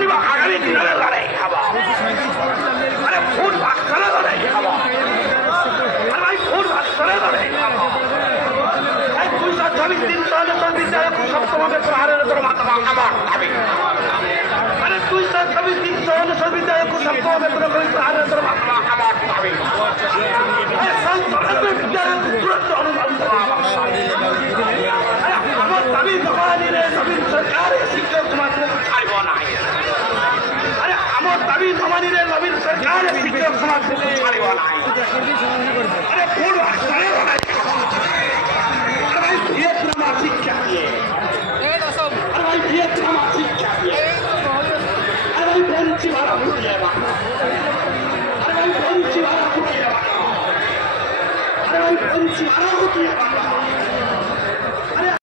নিব আগামী দিনলৈ লড়াই হব আরে ভোট বাক্সরে লড়াই হব আরে ভাই ভোট বাক্সরে লড়াই হব এই 226 বিদ্যালয় সপ্তম বেতন হারের তোর মাথা আমার দাবি আরে 226 বিদ্যালয় সপ্তম বেতন হারের তোর মাথা আমার দাবি বিদ্যালয় তুরন্ত অনুদান দেওয়া আমার দাবি জমানিরে নবীন সরকারের শিক্ষক সমাজ ছাড়ব না আরে আমার দাবি জমানিরে নবীন সরকারের শিক্ষক সমাজ ছাড়ব না আরে ভোট বাক্সরে লড়াই আরে ভাই ভিয়েতনাম শিক্ষা দিয়ে আরে ভাই ভিয়েতনাম শিক্ষা দিয়ে আরে ভাই বেঞ্চি ভাড়া ফুটিয়ে বানা আরে ভাই বেঞ্চি ভাড়া ফুটিয়ে বানা আরে ভাই বেঞ্চি ভাড়া ফুটিয়ে বানা